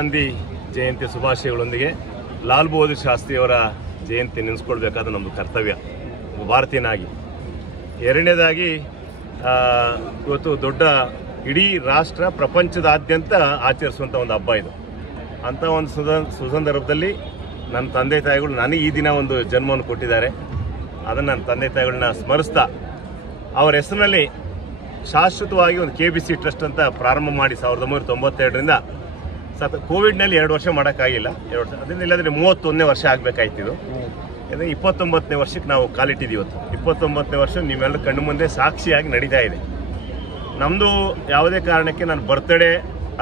ಗಾಂಧಿ ಜಯಂತಿ ಶುಭಾಶಯಗಳೊಂದಿಗೆ ಲಾಲ್ ಬಹದ್ದೂರ್ ಶಾಸ್ತ್ರಿಯವರ ಜಯಂತಿ ನೆನೆಸ್ಕೊಳ್ಬೇಕಾದ ನಮ್ಮದು ಕರ್ತವ್ಯ ಭಾರತೀಯನಾಗಿ. ಎರಡನೇದಾಗಿ ಇವತ್ತು ದೊಡ್ಡ ಇಡೀ ರಾಷ್ಟ್ರ ಪ್ರಪಂಚದಾದ್ಯಂತ ಆಚರಿಸುವಂಥ ಒಂದು ಹಬ್ಬ ಇದು. ಅಂಥ ಒಂದು ಸುಸಂದರ್ಭದಲ್ಲಿ ನನ್ನ ತಂದೆ ತಾಯಿಗಳು ನನಗೆ ಈ ದಿನ ಒಂದು ಜನ್ಮವನ್ನು ಕೊಟ್ಟಿದ್ದಾರೆ. ಅದನ್ನು ನನ್ನ ತಂದೆ ತಾಯಿಗಳನ್ನ ಸ್ಮರಿಸ್ತಾ ಅವರ ಹೆಸರಿನಲ್ಲಿ ಶಾಶ್ವತವಾಗಿ ಒಂದು KBC ಟ್ರಸ್ಟ್ ಅಂತ ಪ್ರಾರಂಭ ಮಾಡಿ 1992ರಿಂದ ಕೋವಿಡ್ನಲ್ಲಿ 2 ವರ್ಷ ಮಾಡೋಕ್ಕಾಗಿಲ್ಲ. 2 ವರ್ಷ ಅದರಿಂದ ಇಲ್ಲಾಂದರೆ 31ನೇ ವರ್ಷ ಆಗಬೇಕಾಯ್ತಿದ್ದು. 29ನೇ ವರ್ಷಕ್ಕೆ ನಾವು ಕಾಲಿಟ್ಟಿದ್ದೀವಿ. ಇವತ್ತು 29ನೇ ವರ್ಷ ನೀವೆಲ್ಲ ಕಣ್ಣು ಮುಂದೆ ಸಾಕ್ಷಿಯಾಗಿ ನಡೀತಾ ಇದೆ. ನಮ್ಮದು ಯಾವುದೇ ಕಾರಣಕ್ಕೆ ನಾನು ಬರ್ತ್ಡೇ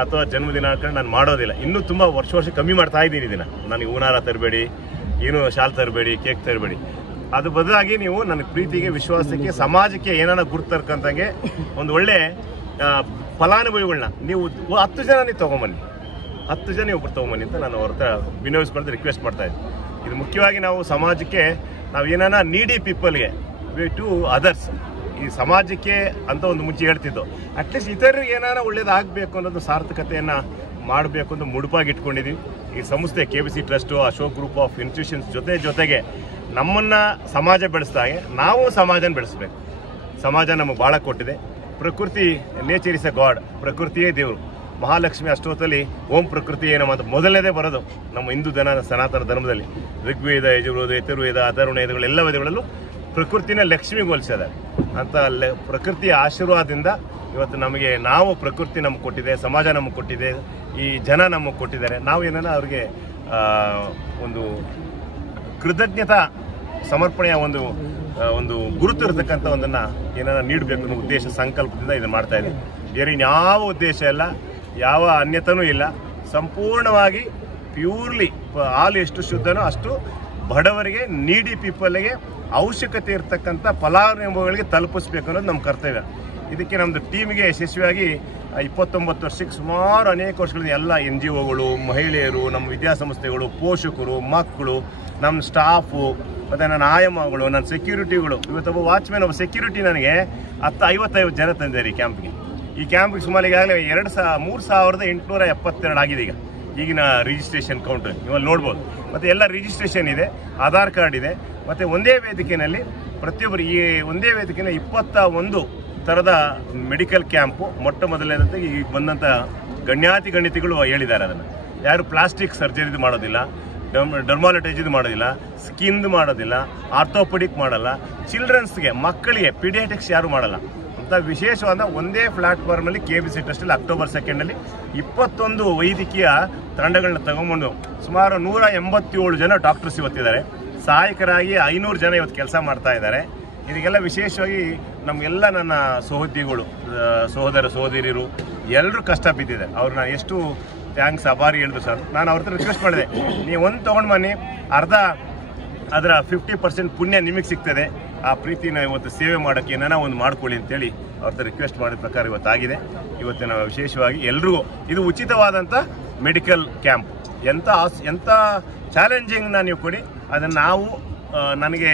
ಅಥವಾ ಜನ್ಮದಿನಾಂಕ ನಾನು ಮಾಡೋದಿಲ್ಲ. ಇನ್ನೂ ತುಂಬ ವರ್ಷ ಕಮ್ಮಿ ಮಾಡ್ತಾ ಇದ್ದೀನಿ ಇದನ್ನು. ನನಗೆ ಹೂನಾರ ತರಬೇಡಿ, ಏನು ಶಾಲ್ ತರಬೇಡಿ, ಕೇಕ್ ತರಬೇಡಿ. ಅದು ಬದಲಾಗಿ ನೀವು ನನ್ನ ಪ್ರೀತಿಗೆ, ವಿಶ್ವಾಸಕ್ಕೆ, ಸಮಾಜಕ್ಕೆ ಏನಾನ ಗುರುತು ತರ್ಕಂತಂಗೆ ಒಂದು ಒಳ್ಳೆ ಫಲಾನುಭವಿಗಳನ್ನ ನೀವು 10 ಜನ ನೀವು ತೊಗೊಂಬನ್ನಿ, 10 ಜನ ಒಬ್ಬರು ತೊಗೊಂಬನ್ನಿ ಅಂತ ನಾನು ಅವ್ರ ಹತ್ರ ವಿನೋದಿಸ್ಕೊಂಡು ರಿಕ್ವೆಸ್ಟ್ ಮಾಡ್ತಾ ಇದ್ದೀನಿ. ಇದು ಮುಖ್ಯವಾಗಿ ನಾವು ಸಮಾಜಕ್ಕೆ ನಾವು ಏನಾನ ನೀಡಿ ಪೀಪಲ್ಗೆ ಟು ಅದರ್ಸ್, ಈ ಸಮಾಜಕ್ಕೆ ಅಂತ ಒಂದು ಮುಂಚೆ ಹೇಳ್ತಿದ್ದು, ಅಟ್ಲೀಸ್ಟ್ ಇತರರಿಗೆ ಏನಾರ ಒಳ್ಳೇದಾಗಬೇಕು ಅನ್ನೋದು ಸಾರ್ಥಕತೆಯನ್ನು ಮಾಡಬೇಕು ಅಂತ ಮುಡುಪಾಗಿ ಇಟ್ಕೊಂಡಿದ್ದೀವಿ. ಈ ಸಂಸ್ಥೆ KBC trust, Ashok group of institutions ಜೊತೆಗೆ ನಮ್ಮನ್ನು ಸಮಾಜ ಬೆಳೆಸ್ದಾಗೆ ನಾವು ಸಮಾಜನ ಬೆಳೆಸಬೇಕು. ಸಮಾಜ ನಮಗೆ ಭಾಳ ಕೊಟ್ಟಿದೆ. ಪ್ರಕೃತಿ, ನೇಚರ್ ಇಸ್ ಎ ಗಾಡ್, ಪ್ರಕೃತಿಯೇ ದೇವರು. ಮಹಾಲಕ್ಷ್ಮಿ ಅಷ್ಟೋತ್ತಲ್ಲಿ ಓಂ ಪ್ರಕೃತಿ ಏನೋ ಅಂತ ಮೊದಲನೇದೇ ಬರೋದು ನಮ್ಮ ಹಿಂದೂ ಸನಾತನ ಧರ್ಮದಲ್ಲಿ. ಋಗ್ವೇದ, ಯಜುರ್ವೇದ, ಯತುರ್ವೇದ, ಅಥರ್ವಣವೇದಗಳು ಎಲ್ಲ ವೇದಗಳಲ್ಲೂ ಪ್ರಕೃತಿನ ಲಕ್ಷ್ಮಿಗೆ ಹೋಲಿಸಿದ್ದಾರೆ. ಅಂತ ಪ್ರಕೃತಿಯ ಆಶೀರ್ವಾದದಿಂದ ಇವತ್ತು ನಮಗೆ ನಾವು ಪ್ರಕೃತಿ ನಮಗೆ ಕೊಟ್ಟಿದೆ, ಸಮಾಜ ನಮಗೆ ಕೊಟ್ಟಿದೆ, ಈ ಜನ ನಮಗೆ ಕೊಟ್ಟಿದ್ದಾರೆ. ನಾವು ಏನಾರ ಅವ್ರಿಗೆ ಒಂದು ಕೃತಜ್ಞತಾ ಸಮರ್ಪಣೆಯ ಒಂದು ಗುರುತು ಇರತಕ್ಕಂಥ ಒಂದನ್ನು ಏನಾರ ನೀಡಬೇಕು ಅನ್ನೋ ಉದ್ದೇಶ ಸಂಕಲ್ಪದಿಂದ ಇದನ್ನು ಮಾಡ್ತಾ ಇದ್ದೀವಿ. ಬೇರೆ ಯಾವ ಉದ್ದೇಶ ಇಲ್ಲ, ಯಾವ ಅನ್ಯತನೂ ಇಲ್ಲ. ಸಂಪೂರ್ಣವಾಗಿ ಪ್ಯೂರ್ಲಿ ಹಾಲು ಎಷ್ಟು ಶುದ್ಧನೋ ಅಷ್ಟು ಬಡವರಿಗೆ, ನೀಡಿ ಪೀಪಲ್ಗೆ ಅವಶ್ಯಕತೆ ಇರತಕ್ಕಂಥ ಫಲಾನುಭವಿಗಳಿಗೆ ತಲುಪಿಸ್ಬೇಕು ಅನ್ನೋದು ನಮ್ಮ ಕರ್ತವ್ಯ. ಇದಕ್ಕೆ ನಮ್ಮದು ಟೀಮಿಗೆ ಯಶಸ್ವಿಯಾಗಿ 29 ವರ್ಷಕ್ಕೆ ಸುಮಾರು ಅನೇಕ ವರ್ಷಗಳಿಂದ ಎಲ್ಲ NGOಗಳು, ಮಹಿಳೆಯರು, ನಮ್ಮ ವಿದ್ಯಾಸಂಸ್ಥೆಗಳು, ಪೋಷಕರು, ಮಕ್ಕಳು, ನಮ್ಮ ಸ್ಟಾಫು, ಮತ್ತು ನನ್ನ ಆಯಮ್ಮಗಳು, ನನ್ನ ಸೆಕ್ಯೂರಿಟಿಗಳು. ಇವತ್ತೊಬ್ಬ ವಾಚ್ಮ್ಯಾನ್, ಒಬ್ಬ ಸೆಕ್ಯೂರಿಟಿ ನನಗೆ 55 ಜನ ತಂದಿದ್ದಾರೆ ಈ ಕ್ಯಾಂಪ್ಗೆ. ಈ ಕ್ಯಾಂಪ್ಗೆ ಸುಮಾರು ಈಗಾಗಲೇ 3872 ಆಗಿದೆ ಈಗಿನ ರಿಜಿಸ್ಟ್ರೇಷನ್ ಕೌಂಟರ್ ಇವಾಗ ನೋಡ್ಬೋದು. ಮತ್ತು ಎಲ್ಲ ರಿಜಿಸ್ಟ್ರೇಷನ್ ಇದೆ, ಆಧಾರ್ ಕಾರ್ಡ್ ಇದೆ. ಮತ್ತು ಒಂದೇ ವೇದಿಕೆಯಲ್ಲಿ ಪ್ರತಿಯೊಬ್ಬರು ಈ ಒಂದೇ ವೇದಿಕೆಯಲ್ಲಿ 21 ಥರದ ಮೆಡಿಕಲ್ ಕ್ಯಾಂಪು ಮೊಟ್ಟ ಮೊದಲನೇದಂತೆ ಈಗ ಬಂದಂಥ ಗಣ್ಯತಿಗಳು ಹೇಳಿದ್ದಾರೆ. ಅದನ್ನು ಯಾರು ಪ್ಲಾಸ್ಟಿಕ್ ಸರ್ಜರಿದು ಮಾಡೋದಿಲ್ಲ, ಡರ್ಮಾಲಟೈಜಿದು ಮಾಡೋದಿಲ್ಲ, ಸ್ಕಿನ್ದು ಮಾಡೋದಿಲ್ಲ, ಆರ್ಥೋಪೆಡಿಕ್ ಮಾಡಲ್ಲ, ಚಿಲ್ಡ್ರನ್ಸ್ಗೆ, ಮಕ್ಕಳಿಗೆ, ಪೀಡಿಯಾಟಿಕ್ಸ್ ಯಾರು ಮಾಡಲ್ಲ ಅಂತ ವಿಶೇಷವಾದ ಒಂದೇ ಪ್ಲಾಟ್ಫಾರ್ಮಲ್ಲಿ KBC ಟ್ರಸ್ಟಲ್ಲಿ ಅಕ್ಟೋಬರ್ 2ರಲ್ಲಿ 21 ವೈದ್ಯಕೀಯ ತಂಡಗಳನ್ನ ತಗೊಂಡು ಸುಮಾರು 187 ಜನ ಡಾಕ್ಟರ್ಸ್ ಇವತ್ತಿದ್ದಾರೆ. ಸಹಾಯಕರಾಗಿ 500 ಜನ ಇವತ್ತು ಕೆಲಸ ಮಾಡ್ತಾ ಇದ್ದಾರೆ. ಇದಕ್ಕೆಲ್ಲ ವಿಶೇಷವಾಗಿ ನಮಗೆಲ್ಲ ನನ್ನ ಸಹೋದ್ಯೋಗಿಗಳು, ಸಹೋದರ ಸಹೋದರಿಯರು ಎಲ್ಲರೂ ಕಷ್ಟ ಬಿದ್ದಿದ್ದಾರೆ. ಅವ್ರನ್ನ ಎಷ್ಟು ಥ್ಯಾಂಕ್ಸ್, ಆಭಾರಿ ಹೇಳಿದ್ರು ಸರ್. ನಾನು ಅವ್ರ ಹತ್ರ ರಿಕ್ವೆಸ್ಟ್ ಮಾಡಿದೆ, ನೀವು ಒಂದು ತೊಗೊಂಡು ಬನ್ನಿ, ಅರ್ಧ ಅದರ 50% ಪುಣ್ಯ ನಿಮಗೆ ಸಿಗ್ತದೆ. ಆ ಪ್ರೀತಿನ ಇವತ್ತು ಸೇವೆ ಮಾಡೋಕ್ಕೆ ಏನಾನ ಒಂದು ಮಾಡ್ಕೊಳ್ಳಿ ಅಂತೇಳಿ ಅವ್ರ ಹತ್ರ ರಿಕ್ವೆಸ್ಟ್ ಮಾಡಿದ ಪ್ರಕಾರ ಇವತ್ತಾಗಿದೆ. ಇವತ್ತಿನ ವಿಶೇಷವಾಗಿ ಎಲ್ರಿಗೂ ಇದು ಉಚಿತವಾದಂಥ ಮೆಡಿಕಲ್ ಕ್ಯಾಂಪ್. ಎಂಥ ಚಾಲೆಂಜಿಂಗ್ನ ನೀವು ಕೊಡಿ, ಅದನ್ನು ನಾವು ನನಗೆ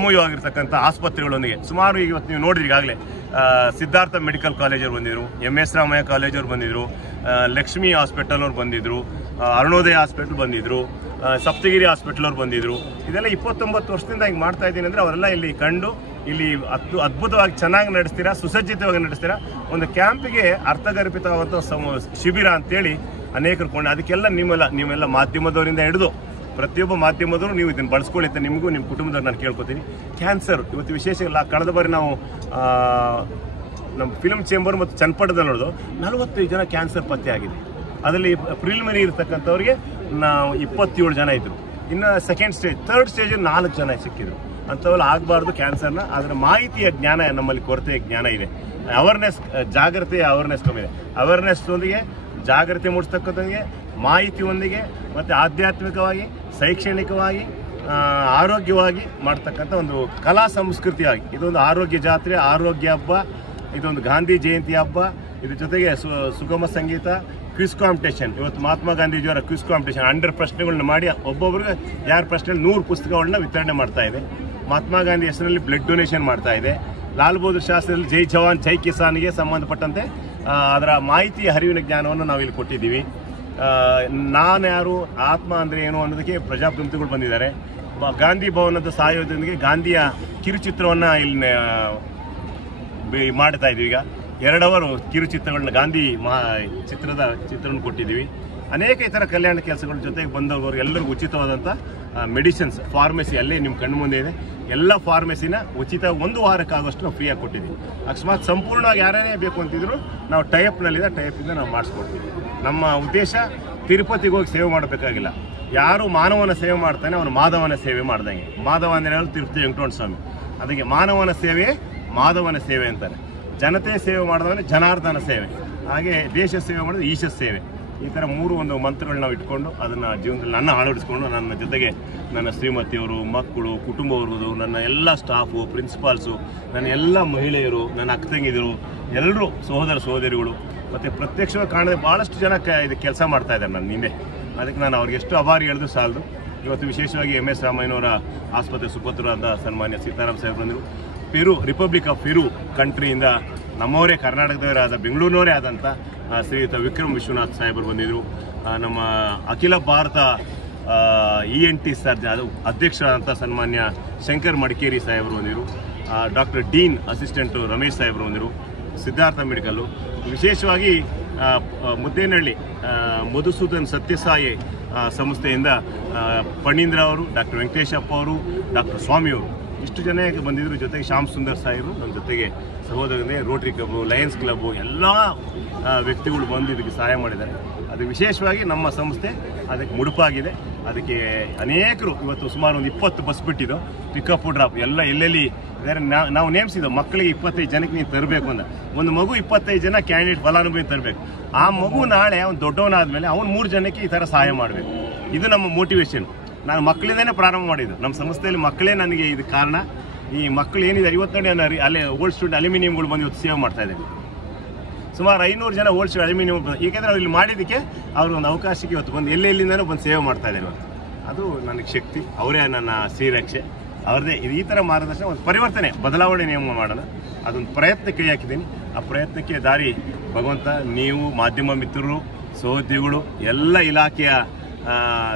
MOU ಆಗಿರ್ತಕ್ಕಂಥ ಆಸ್ಪತ್ರೆಗಳೊಂದಿಗೆ ಸುಮಾರು ಇವತ್ತು ನೀವು ನೋಡಿದ್ರಿ ಈಗಾಗಲೇ ಸಿದ್ಧಾರ್ಥ ಮೆಡಿಕಲ್ ಕಾಲೇಜವ್ರು ಬಂದಿದ್ದರು, MS ರಾಮಯ್ಯ ಕಾಲೇಜವ್ರು ಬಂದಿದ್ದರು, ಲಕ್ಷ್ಮಿ ಹಾಸ್ಪಿಟಲ್ನವ್ರು ಬಂದಿದ್ದರು, ಅರುಣೋದಯ ಹಾಸ್ಪಿಟಲ್ ಬಂದಿದ್ದರು, ಸಪ್ತಗಿರಿ ಹಾಸ್ಪಿಟಲ್ನವ್ರು ಬಂದಿದ್ದರು. ಇದೆಲ್ಲ 29 ವರ್ಷದಿಂದ ಹಿಂಗೆ ಮಾಡ್ತಾ ಇದ್ದೀನಿ ಅಂದರೆ ಅವರೆಲ್ಲ ಇಲ್ಲಿ ಕಂಡು ಇಲ್ಲಿ ಅದ್ಭುತವಾಗಿ ಚೆನ್ನಾಗಿ ನಡೆಸ್ತೀರಾ, ಸುಸಜ್ಜಿತವಾಗಿ ನಡೆಸ್ತೀರಾ. ಒಂದು ಕ್ಯಾಂಪಿಗೆ ಅರ್ಥಗರ್ಭಿತವಾದಂಥ ಶಿಬಿರ ಅಂತೇಳಿ ಅನೇಕರು ಕೊಂಡು, ಅದಕ್ಕೆಲ್ಲ ನೀವೆಲ್ಲ ಮಾಧ್ಯಮದವರಿಂದ ಹಿಡಿದು ಪ್ರತಿಯೊಬ್ಬ ಮಾಧ್ಯಮದವರು ನೀವು ಇದನ್ನು ಬಳಸ್ಕೊಳ್ಳಿ ಅಂತ ನಿಮಗೂ ನಿಮ್ಮ ಕುಟುಂಬದವ್ರು ನಾನು ಕೇಳ್ಕೊತೀನಿ. ಕ್ಯಾನ್ಸರ್ ಇವತ್ತು ವಿಶೇಷ ಇಲ್ಲ. ಕಳೆದ ಬಾರಿ ನಾವು ನಮ್ಮ ಫಿಲ್ಮ್ ಚೇಂಬರ್ ಮತ್ತು ಚನ್ನಪಟ್ಟಣದಲ್ಲಿ ನೋಡೋದು 45 ಜನ ಕ್ಯಾನ್ಸರ್ ಪತ್ತೆ ಆಗಿದೆ. ಅದರಲ್ಲಿ ಪ್ರಿಲಿಮಿನರಿ ಇರತಕ್ಕಂಥವ್ರಿಗೆ ನಾವು 27 ಜನ ಇದ್ದರು. ಇನ್ನು ಸೆಕೆಂಡ್ ಸ್ಟೇಜ್, ಥರ್ಡ್ ಸ್ಟೇಜಲ್ಲಿ 4 ಜನ ಸಿಕ್ಕಿದ್ರು. ಅಂಥವೆಲ್ಲ ಆಗಬಾರ್ದು ಕ್ಯಾನ್ಸರ್ನ. ಅದರ ಮಾಹಿತಿಯ ಜ್ಞಾನ ನಮ್ಮಲ್ಲಿ ಕೊರತೆ ಜ್ಞಾನ ಇದೆ. ಅವೇರ್ನೆಸ್, ಜಾಗೃತಿಯ ಅವೇರ್ನೆಸ್ ಕಮ್ಮಿ ಇದೆ. ಅವೇರ್ನೆಸ್ನೊಂದಿಗೆ ಜಾಗೃತಿ ಮೂಡಿಸ್ತಕ್ಕಂಥದ್ದಿಗೆ, ಮಾಹಿತಿಯೊಂದಿಗೆ ಮತ್ತು ಆಧ್ಯಾತ್ಮಿಕವಾಗಿ, ಶೈಕ್ಷಣಿಕವಾಗಿ, ಆರೋಗ್ಯವಾಗಿ ಮಾಡ್ತಕ್ಕಂಥ ಒಂದು ಕಲಾ ಸಂಸ್ಕೃತಿಯಾಗಿ ಇದೊಂದು ಆರೋಗ್ಯ ಜಾತ್ರೆ, ಆರೋಗ್ಯ ಹಬ್ಬ, ಇದೊಂದು ಗಾಂಧಿ ಜಯಂತಿ ಹಬ್ಬ. ಇದ್ರ ಜೊತೆಗೆ ಸುಗಮ ಸಂಗೀತ, ಕ್ವಿಸ್ ಕಾಂಪಿಟೇಷನ್. ಇವತ್ತು ಮಹಾತ್ಮ ಗಾಂಧೀಜಿಯವರ ಕ್ವಿಸ್ ಕಾಂಪಿಟೇಷನ್ 100 ಪ್ರಶ್ನೆಗಳನ್ನ ಮಾಡಿ ಒಬ್ಬೊಬ್ಬರಿಗೆ ಯಾರ ಪ್ರಶ್ನೆಯಲ್ಲಿ 100 ಪುಸ್ತಕಗಳನ್ನ ವಿತರಣೆ ಮಾಡ್ತಾ ಇದೆ. ಮಹಾತ್ಮ ಗಾಂಧಿ ಹೆಸರಲ್ಲಿ ಬ್ಲಡ್ ಡೊನೇಷನ್ ಮಾಡ್ತಾ ಇದೆ. ಲಾಲ್ ಬಹದ್ದೂರ್ ಶಾಸ್ತ್ರಿಯಲ್ಲಿ ಜೈ ಜವಾನ್ ಜೈ ಕಿಸಾನ್ಗೆ ಸಂಬಂಧಪಟ್ಟಂತೆ ಅದರ ಮಾಹಿತಿ ಹರಿವಿನ ಜ್ಞಾನವನ್ನು ನಾವು ಇಲ್ಲಿ ಕೊಟ್ಟಿದ್ದೀವಿ. ನಾನು ಯಾರು, ಆತ್ಮ ಅಂದರೆ ಏನು ಅನ್ನೋದಕ್ಕೆ ಪ್ರಜಾಪ್ರತಿನಿಧಿಗಳು ಬಂದಿದ್ದಾರೆ. ಗಾಂಧಿ ಭವನದ ಸಹಯೋಗದೊಂದಿಗೆ ಗಾಂಧಿಯ ಕಿರುಚಿತ್ರವನ್ನು ಇಲ್ಲಿ ಮಾಡ್ತಾ ಇದ್ದೀವಿ. ಈಗ 2 ಅವರ್ ಕಿರುಚಿತ್ರಗಳನ್ನ ಗಾಂಧಿ ಚಿತ್ರವನ್ನು ಕೊಟ್ಟಿದ್ದೀವಿ. ಅನೇಕ ಇತರ ಕಲ್ಯಾಣ ಕೆಲಸಗಳ ಜೊತೆಗೆ ಬಂದವರು ಎಲ್ಲರಿಗೂ ಉಚಿತವಾದಂಥ ಮೆಡಿಸಿನ್ಸ್, ಫಾರ್ಮಸಿ ಅಲ್ಲೇ ನಿಮ್ಮ ಕಣ್ಣು ಮುಂದೆ ಇದೆ. ಎಲ್ಲ ಫಾರ್ಮಸಿನ ಉಚಿತ 1 ವಾರಕ್ಕಾಗೋಷ್ಟು ನಾವು ಫ್ರೀಯಾಗಿ ಕೊಟ್ಟಿದ್ದೀವಿ. ಅಕಸ್ಮಾತ್ ಸಂಪೂರ್ಣವಾಗಿ ಯಾರೇ ಬೇಕು ಅಂತಿದ್ರು ನಾವು ಟೈಪಿಂದ ನಾವು ಮಾಡಿಸ್ಕೊಡ್ತೀವಿ. ನಮ್ಮ ಉದ್ದೇಶ ತಿರುಪತಿಗೆ ಹೋಗಿ ಸೇವೆ ಮಾಡಬೇಕಾಗಿಲ್ಲ. ಯಾರು ಮಾನವನ ಸೇವೆ ಮಾಡ್ತಾನೆ ಅವನು ಮಾಧವನ ಸೇವೆ ಮಾಡ್ದಂಗೆ. ಮಾಧವ ಅಂದರೆ ತಿರುಪತಿ ವೆಂಕಟರಮಣ ಸ್ವಾಮಿ. ಅದಕ್ಕೆ ಮಾನವನ ಸೇವೆ ಮಾಧವನ ಸೇವೆ ಅಂತಾರೆ. ಜನತೆ ಸೇವೆ ಮಾಡಿದವನೇ ಜನಾರ್ದನ ಸೇವೆ. ಹಾಗೆ ದೇಶ ಸೇವೆ ಮಾಡಿದ್ರೆ ಈಶ ಸೇವೆ. ಈ ಥರ 3 ಮಂತ್ರಗಳು ನಾವು ಇಟ್ಕೊಂಡು ಅದನ್ನು ಜೀವನದಲ್ಲಿ ಅಳವಡಿಸ್ಕೊಂಡು ನನ್ನ ಜೊತೆಗೆ ನನ್ನ ಶ್ರೀಮತಿಯವರು, ಮಕ್ಕಳು, ಕುಟುಂಬವರದು, ನನ್ನ ಎಲ್ಲ ಸ್ಟಾಫು, ಪ್ರಿನ್ಸಿಪಾಲ್ಸು, ನನ್ನ ಎಲ್ಲ ಮಹಿಳೆಯರು, ನನ್ನ ಅಕ್ಕ ತಂಗಿದರು, ಎಲ್ಲರೂ ಸಹೋದರ ಸಹೋದರಿಗಳು ಮತ್ತು ಪ್ರತ್ಯಕ್ಷವಾಗಿ ಕಾಣದೆ ಭಾಳಷ್ಟು ಜನ ಇದು ಕೆಲಸ ಮಾಡ್ತಾ ಇದ್ದಾರೆ ನನ್ನ ನಿನ್ನೆ. ಅದಕ್ಕೆ ನಾನು ಅವ್ರಿಗೆ ಎಷ್ಟು ಆಭಾರಿ ಹೇಳಿದ್ರು ಸಾಲದು. ಇವತ್ತು ವಿಶೇಷವಾಗಿ MS ರಾಮಯ್ಯನವರ ಆಸ್ಪತ್ರೆ ಸುಪುತ್ರರಾದ ಸನ್ಮಾನ್ಯ ಸೀತಾರಾಮ್ ಸಾಹೇಬ್ ಬಂದರು. ರಿಪಬ್ಲಿಕ್ ಆಫ್ ಪೆರು ಕಂಟ್ರಿಯಿಂದ ನಮ್ಮವರೇ ಕರ್ನಾಟಕದವರಾದ ಬೆಂಗಳೂರಿನವರೇ ಆದಂಥ ಶ್ರೀಯುತ ವಿಕ್ರಮ್ ವಿಶ್ವನಾಥ್ ಸಾಹೇಬರು ಬಂದಿದ್ದರು. ನಮ್ಮ ಅಖಿಲ ಭಾರತ ENT ಸರ್ಜನ್ ಅಧ್ಯಕ್ಷರಾದಂಥ ಸನ್ಮಾನ್ಯ ಶಂಕರ್ ಮಡಿಕೇರಿ ಸಾಹೇಬರು ಬಂದಿದ್ದರು. ಡಾಕ್ಟರ್ ಡೀನ್ ಅಸಿಸ್ಟೆಂಟು ರಮೇಶ್ ಸಾಹೇಬರು ಬಂದಿರು. ಸಿದ್ಧಾರ್ಥ ಮೆಡಿಕಲ್ಲು, ವಿಶೇಷವಾಗಿ ಮುದ್ದೇನಹಳ್ಳಿ ಮಧುಸೂದನ್ ಸತ್ಯಸಾಯಿ ಸಂಸ್ಥೆಯಿಂದ ಪಣೀಂದ್ರ ಅವರು, ಡಾಕ್ಟರ್ ವೆಂಕಟೇಶಪ್ಪ ಅವರು, ಡಾಕ್ಟರ್ ಸ್ವಾಮಿಯವರು ಇಷ್ಟು ಜನ ಬಂದಿದ್ರು. ಜೊತೆಗೆ ಶ್ಯಾಮ್ ಸುಂದರ್ ಸಾಹೇಬರು ನಮ್ಮ ಜೊತೆಗೆ ಸಹೋದರನೇ ರೋಟರಿ ಕ್ಲಬ್ಬು, ಲಯನ್ಸ್ ಕ್ಲಬ್ಬು ಎಲ್ಲ ವ್ಯಕ್ತಿಗಳು ಬಂದು ಇದಕ್ಕೆ ಸಹಾಯ ಮಾಡಿದ್ದಾರೆ. ಅದು ವಿಶೇಷವಾಗಿ ನಮ್ಮ ಸಂಸ್ಥೆ ಅದಕ್ಕೆ ಮುಡುಪಾಗಿದೆ. ಅದಕ್ಕೆ ಅನೇಕರು ಇವತ್ತು ಸುಮಾರು 20 ಬಸ್ ಬಿಟ್ಟಿದ್ದು ಪಿಕಪ್ ಡ್ರಾಪ್ ಎಲ್ಲ ಎಲ್ಲೆಲ್ಲಿ ನಾವು ನೇಮಿಸಿದ್ದು. ಮಕ್ಕಳಿಗೆ 25 ಜನಕ್ಕೆ ನೀನು ತರಬೇಕು ಅಂತ. ಒಂದು ಮಗು 25 ಜನ ಕ್ಯಾಂಡಿಡೇಟ್ ಫಲಾನುಭವಿ ತರಬೇಕು. ಆ ಮಗು ನಾಳೆ ಅವ್ನು ದೊಡ್ಡವನಾದ್ಮೇಲೆ ಅವ್ನು 3 ಜನಕ್ಕೆ ಈ ಥರ ಸಹಾಯ ಮಾಡಬೇಕು. ಇದು ನಮ್ಮ ಮೋಟಿವೇಶನ್. ನಾನು ಮಕ್ಕಳಿಂದನೇ ಪ್ರಾರಂಭ ಮಾಡಿದ್ದು. ನಮ್ಮ ಸಂಸ್ಥೆಯಲ್ಲಿ ಮಕ್ಕಳೇ ನನಗೆ ಇದು ಕಾರಣ. ಈ ಮಕ್ಕಳು ಏನಿದೆ 52 ಅಲ್ಲೇ ಓಲ್ಡ್ ಸ್ಟೂಡೆಂಟ್ ಅಲ್ಯೂಮಿನಿಯಂಗಳು ಬಂದು ಇವತ್ತು ಸೇವೆ ಮಾಡ್ತಾ ಇದ್ದಾರೆ. ಸುಮಾರು 500 ಜನ ಓಲ್ಡ್ ಸ್ಟೂಡೆಂಟ್ ಅಲ್ಯೂಮಿನಿಯಂ, ಏಕೆಂದರೆ ಅವ್ರು ಇಲ್ಲಿ ಮಾಡಿದ್ದಕ್ಕೆ ಅವರು ಒಂದು ಅವಕಾಶಕ್ಕೆ ಇವತ್ತು ಬಂದು ಎಲ್ಲೆಲ್ಲಿಂದನೂ ಬಂದು ಸೇವೆ ಮಾಡ್ತಾ ಇದ್ದಾರೆ. ಅದು ನನಗೆ ಶಕ್ತಿ. ಅವರೇ ನನ್ನ ಶ್ರೀರಕ್ಷೆ. ಅವ್ರದ್ದೇ ಈ ಥರ ಮಾರ್ಗದರ್ಶನ, ಒಂದು ಪರಿವರ್ತನೆ, ಬದಲಾವಣೆ ನಿಯಮ ಮಾಡೋಣ. ಅದೊಂದು ಪ್ರಯತ್ನ ಕೈ ಹಾಕಿದ್ದೀನಿ. ಆ ಪ್ರಯತ್ನಕ್ಕೆ ದಾರಿ ಭಗವಂತ, ನೀವು ಮಾಧ್ಯಮ ಮಿತ್ರರು, ಸಹೋದ್ಯೋಗಿಗಳು, ಎಲ್ಲ ಇಲಾಖೆಯ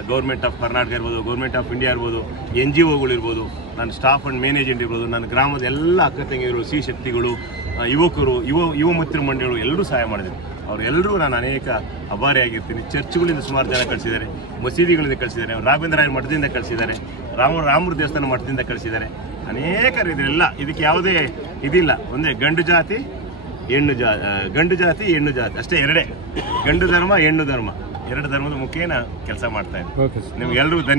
ಗೌರ್ಮೆಂಟ್ ಆಫ್ ಕರ್ನಾಟಕ ಇರ್ಬೋದು, ಗೌರ್ಮೆಂಟ್ ಆಫ್ ಇಂಡಿಯಾ ಇರ್ಬೋದು, NGOಗಳು ಇರ್ಬೋದು, ನನ್ನ ಸ್ಟಾಫ್ ಆ್ಯಂಡ್ ಮ್ಯಾನೇಜ್ಮೆಂಟ್ ಇರ್ಬೋದು, ನನ್ನ ಗ್ರಾಮದ ಎಲ್ಲ ಅಕ್ಕ ತಂಗಿಯರು, ಸಿ ಶಕ್ತಿಗಳು, ಯುವಕರು, ಯುವ ಮಿತ್ರ ಮಂಡಳಿಗಳು ಎಲ್ಲರೂ ಸಹಾಯ ಮಾಡಿದರು. ಅವರೆಲ್ಲರೂ ನಾನು ಅನೇಕ ಆಭಾರಿಯಾಗಿರ್ತೀನಿ. ಚರ್ಚ್ಗಳಿಂದ ಸುಮಾರು ಜನ ಕಳಿಸಿದ್ದಾರೆ, ಮಸೀದಿಗಳಿಂದ ಕಳಿಸಿದ್ದಾರೆ, ರಾಘವೇಂದ್ರಾಯನ ಮಠದಿಂದ ಕಳಿಸಿದ್ದಾರೆ, ರಾಮರ ದೇವಸ್ಥಾನ ಮಠದಿಂದ ಕಳಿಸಿದ್ದಾರೆ. ಅನೇಕರು ಇದೆಲ್ಲ. ಇದಕ್ಕೆ ಯಾವುದೇ ಇದಿಲ್ಲ. ಒಂದೇ ಗಂಡು ಜಾತಿ ಹೆಣ್ಣು ಜಾತಿ ಅಷ್ಟೇ. ಎರಡೇ, ಗಂಡು ಧರ್ಮ ಹೆಣ್ಣು ಧರ್ಮ, 2 ಧರ್ಮದ ಮುಖೇನ ಕೆಲಸ ಮಾಡ್ತಾ ಇದ್ದೀನಿ. ನಿಮ್ಗೆಲ್ಲರೂ